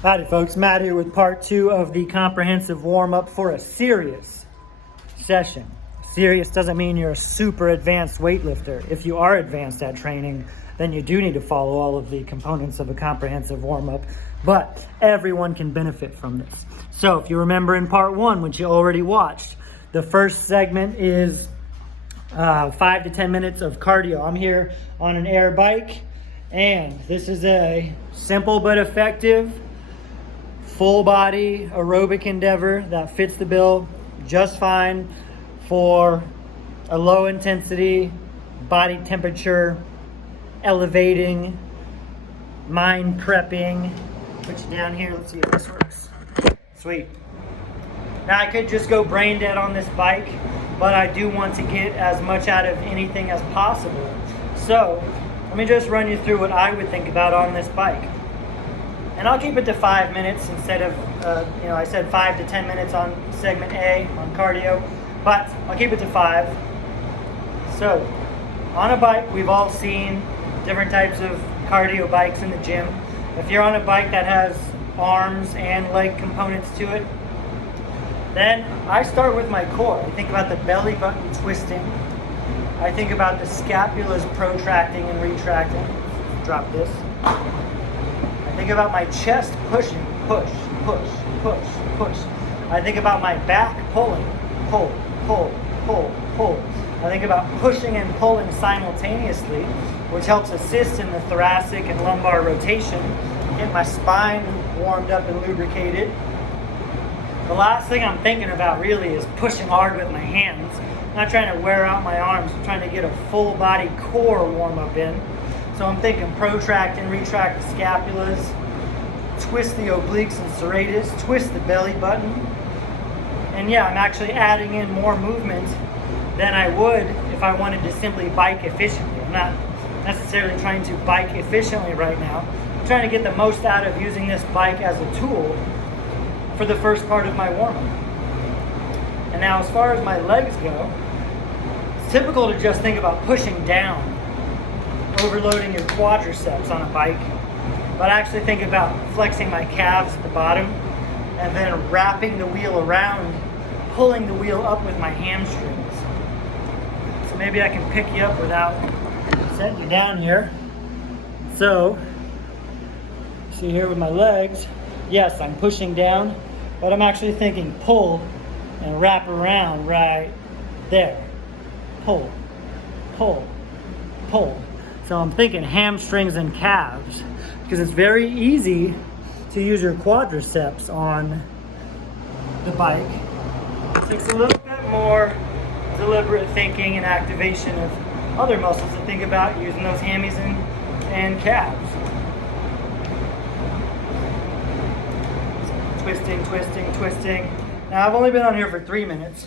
Howdy folks, Matt here with part 2 of the comprehensive warm-up for a serious session. Serious doesn't mean you're a super advanced weightlifter. If you are advanced at training, then you do need to follow all of the components of a comprehensive warm-up, but everyone can benefit from this. So if you remember in part 1, which you already watched, the first segment is 5 to 10 minutes of cardio. I'm here on an air bike, and this is a simple but effective full body aerobic endeavor that fits the bill just fine for a low intensity, body temperature elevating, mind prepping. Put you down here, let's see if this works. Sweet. Now I could just go brain dead on this bike, but I do want to get as much out of anything as possible. So let me just run you through what I would think about on this bike. And I'll keep it to 5 minutes instead of, I said 5 to 10 minutes on segment A on cardio, but I'll keep it to 5. So, on a bike, we've all seen different types of cardio bikes in the gym. If you're on a bike that has arms and leg components to it, then I start with my core. I think about the belly button twisting. I think about the scapulas protracting and retracting. Drop this. Think about my chest pushing, push, push, push, push. I think about my back pulling, pull, pull, pull, pull. I think about pushing and pulling simultaneously, which helps assist in the thoracic and lumbar rotation, get my spine warmed up and lubricated. The last thing I'm thinking about really is pushing hard with my hands. I'm not trying to wear out my arms, I'm trying to get a full body core warm up in. So I'm thinking protract and retract the scapulas, twist the obliques and serratus, twist the belly button. And yeah, I'm actually adding in more movement than I would if I wanted to simply bike efficiently. I'm not necessarily trying to bike efficiently right now. I'm trying to get the most out of using this bike as a tool for the first part of my warm-up. And now as far as my legs go, it's typical to just think about pushing down, overloading your quadriceps on a bike, but I actually think about flexing my calves at the bottom and then wrapping the wheel around, pulling the wheel up with my hamstrings. So maybe I can pick you up without setting you down here. So, see here with my legs, yes, I'm pushing down, but I'm actually thinking pull and wrap around right there. Pull, pull, pull. So I'm thinking hamstrings and calves, because it's very easy to use your quadriceps on the bike. It takes a little bit more deliberate thinking and activation of other muscles to think about using those hammies and calves. So twisting, twisting, twisting. Now I've only been on here for 3 minutes,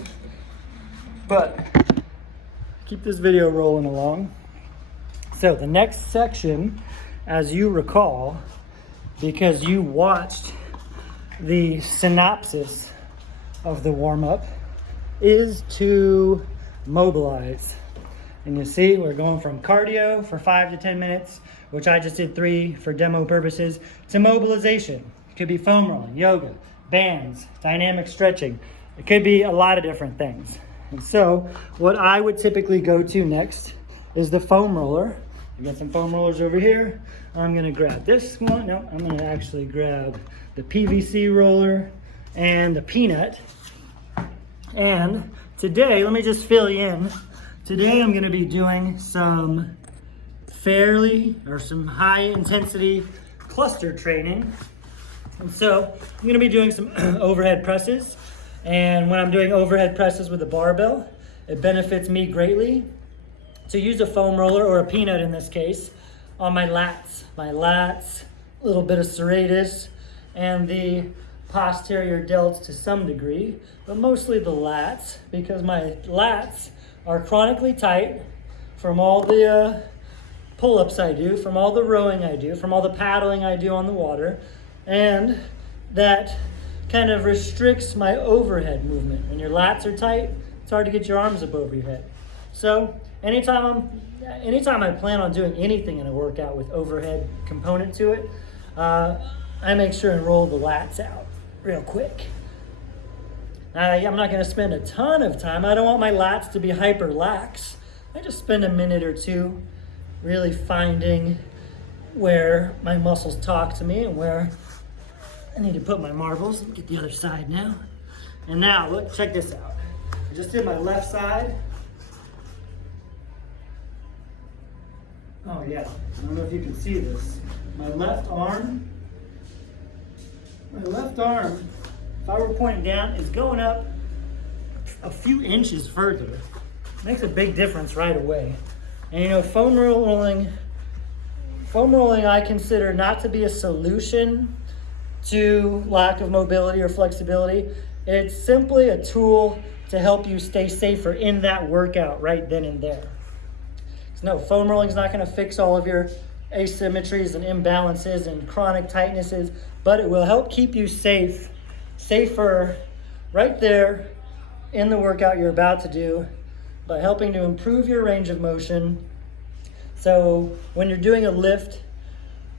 but keep this video rolling along. So the next section, as you recall, because you watched the synopsis of the warm-up, is to mobilize. And you see we're going from cardio for 5 to 10 minutes, which I just did 3 for demo purposes, to mobilization. It could be foam rolling, yoga, bands, dynamic stretching. It could be a lot of different things. And so what I would typically go to next is the foam roller. I got some foam rollers over here. I'm gonna grab this one. No, I'm gonna actually grab the PVC roller and the peanut. And today, let me just fill you in. Today I'm gonna be doing some high intensity cluster training. And so I'm gonna be doing some overhead presses. And when I'm doing overhead presses with a barbell, it benefits me greatly to use a foam roller, or a peanut in this case, on my lats. My lats, a little bit of serratus, and the posterior delts to some degree, but mostly the lats, because my lats are chronically tight from all the pull-ups I do, from all the rowing I do, from all the paddling I do on the water, and that kind of restricts my overhead movement. When your lats are tight, it's hard to get your arms above your head. So anytime I plan on doing anything in a workout with overhead component to it, I make sure and roll the lats out real quick. I'm not going to spend a ton of time. I don't want my lats to be hyper lax. I just spend a minute or two really finding where my muscles talk to me and where I need to put my marbles. Get the other side now. And now, look, check this out. I just did my left side. Oh yeah, I don't know if you can see this. My left arm, if I were pointing down, is going up a few inches further. Makes a big difference right away. And you know, foam rolling I consider not to be a solution to lack of mobility or flexibility. It's simply a tool to help you stay safer in that workout right then and there. No, foam rolling is not going to fix all of your asymmetries and imbalances and chronic tightnesses, but it will help keep you safer right there in the workout you're about to do by helping to improve your range of motion. So when you're doing a lift,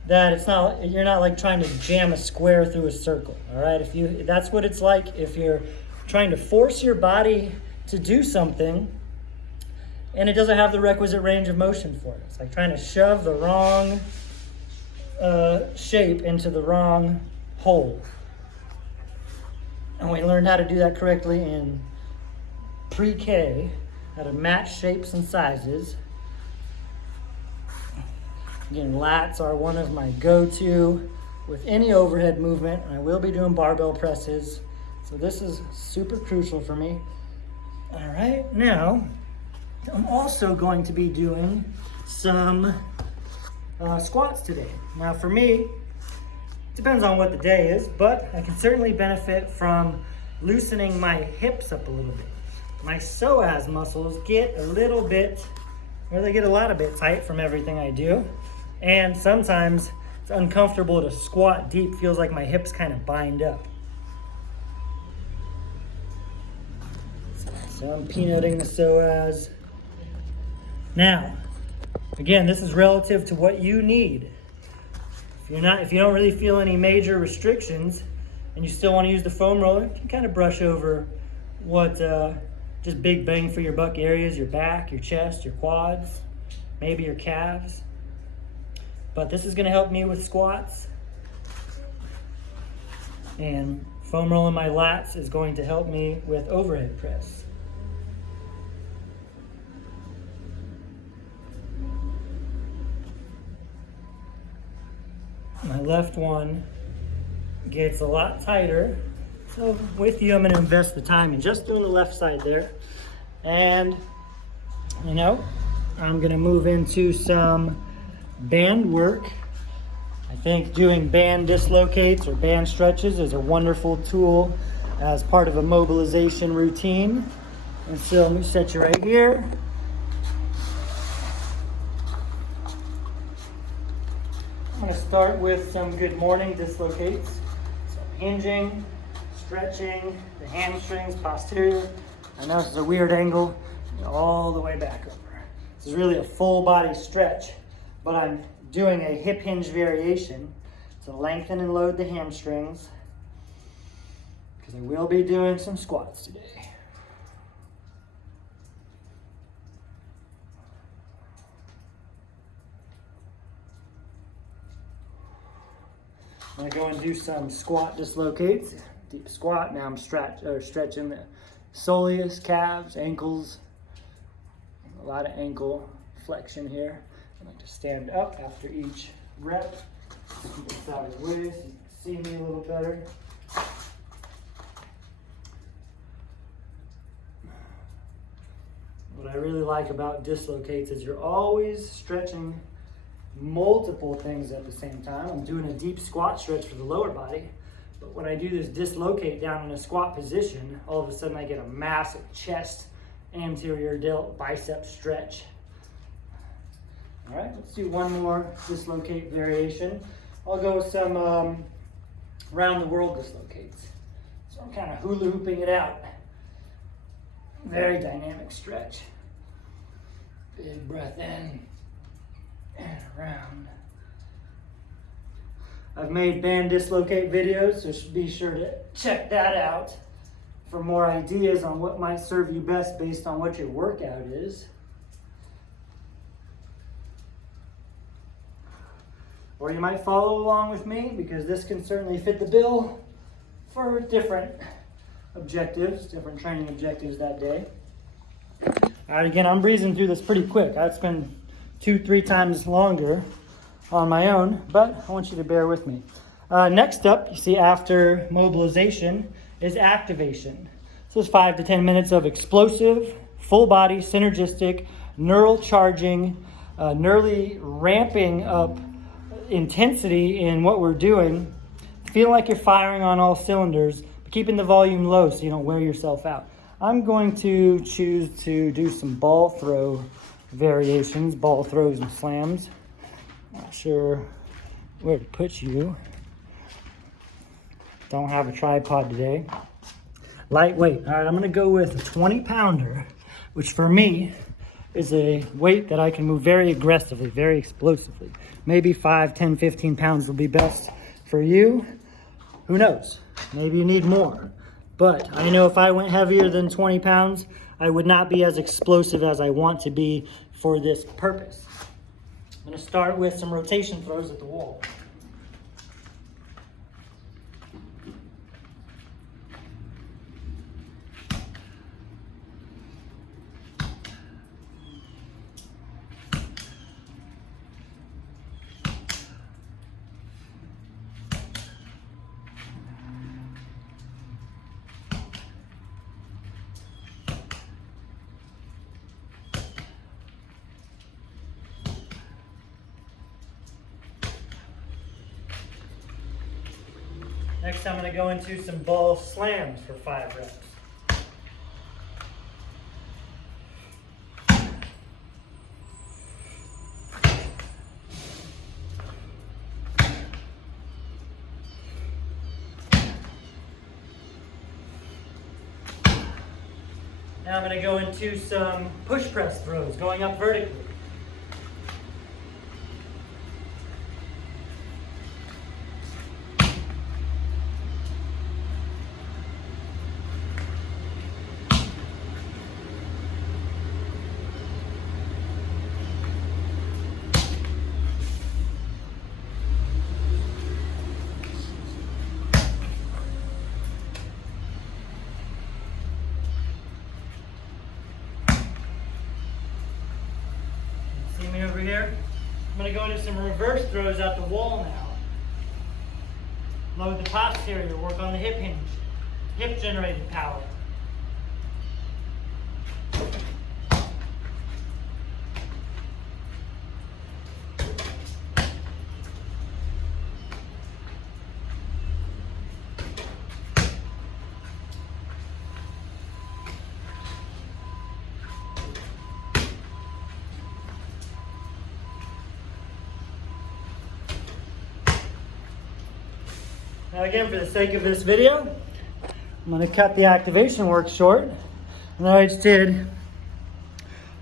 you're not like trying to jam a square through a circle. All right, that's what it's like if you're trying to force your body to do something and it doesn't have the requisite range of motion for it. It's like trying to shove the wrong shape into the wrong hole. And we learned how to do that correctly in pre-K, how to match shapes and sizes. Again, lats are one of my go-to with any overhead movement. I will be doing barbell presses, so this is super crucial for me. All right, now I'm also going to be doing some squats today. Now for me, it depends on what the day is, but I can certainly benefit from loosening my hips up a little bit. My psoas muscles get a little bit, or they get a lot of bit tight from everything I do. And sometimes it's uncomfortable to squat deep, feels like my hips kind of bind up. So I'm peanutting the psoas. Now, again, this is relative to what you need. If you don't really feel any major restrictions and you still want to use the foam roller, you can kind of brush over what just big bang for your buck areas, your back, your chest, your quads, maybe your calves. But this is going to help me with squats. And foam rolling my lats is going to help me with overhead press. My left one gets a lot tighter. So with you, I'm going to invest the time in just doing the left side there. And, I'm going to move into some band work. I think doing band dislocates or band stretches is a wonderful tool as part of a mobilization routine. And so let me set you right here. I'm going to start with some good morning dislocates. So hinging, stretching the hamstrings, posterior. I know this is a weird angle, all the way back over. This is really a full body stretch, but I'm doing a hip hinge variation to lengthen and load the hamstrings because I will be doing some squats today. I'm going to go and do some squat dislocates. Deep squat. Now I'm stretching the soleus, calves, ankles. A lot of ankle flexion here. I like to stand up after each rep. Keep it sideways so you can see me a little better. What I really like about dislocates is you're always stretching multiple things at the same time. I'm doing a deep squat stretch for the lower body, but when I do this dislocate down in a squat position, all of a sudden I get a massive chest, anterior delt, bicep stretch. All right, let's do one more dislocate variation. I'll go with some round the world dislocates. So I'm kind of hula hooping it out. Very dynamic stretch. Big breath in and around. I've made band dislocate videos, so be sure to check that out for more ideas on what might serve you best based on what your workout is. Or you might follow along with me, because this can certainly fit the bill for different objectives, different training objectives that day. All right, again, I'm breezing through this pretty quick. I'd spend 2-3 times longer on my own, but I want you to bear with me. Next up, you see after mobilization is activation. So it's 5 to 10 minutes of explosive, full body, synergistic, neural charging, nearly ramping up intensity in what we're doing, feeling like you're firing on all cylinders, but keeping the volume low so you don't wear yourself out. I'm going to choose to do some ball throw variations, ball throws and slams. Not sure where to put you. Don't have a tripod today. Lightweight. All right, I'm going to go with a 20-pounder, which for me is a weight that I can move very aggressively, very explosively. Maybe 5, 10, 15 pounds will be best for you. Who knows? Maybe you need more. But I know if I went heavier than 20 pounds, I would not be as explosive as I want to be for this purpose. I'm going to start with some rotation throws at the wall. Next, I'm going to go into some ball slams for 5 reps. Now I'm going to go into some push press throws, going up vertically. See me over here? I'm going to go into some reverse throws out the wall now. Load the posterior, work on the hip hinge, hip generated power. Now again, for the sake of this video, I'm going to cut the activation work short. And I just did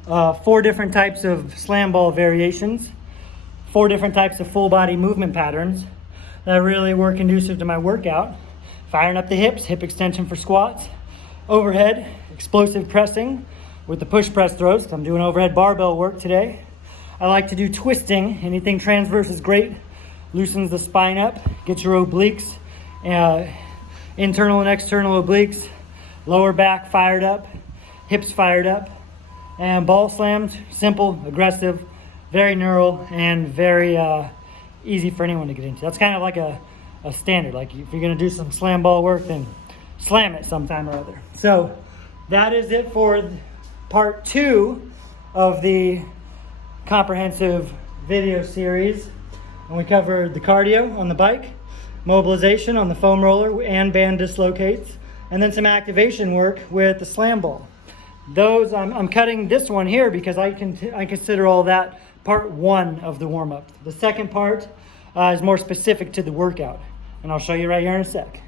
4 different types of slam ball variations, 4 different types of full body movement patterns that really were conducive to my workout. Firing up the hips, hip extension for squats, overhead, explosive pressing with the push press throws, 'cause I'm doing overhead barbell work today. I like to do twisting. Anything transverse is great. Loosens the spine up, gets your obliques, internal and external obliques, lower back fired up, hips fired up, and ball slams, simple, aggressive, very neural, and very easy for anyone to get into. That's kind of like a standard. Like if you're gonna do some slam ball work, then slam it sometime or other. So that is it for part 2 of the comprehensive video series. And we covered the cardio on the bike, mobilization on the foam roller and band dislocates, and then some activation work with the slam ball. Those, I'm cutting this one here because I consider all that part 1 of the warm-up. The second part is more specific to the workout, and I'll show you right here in a sec.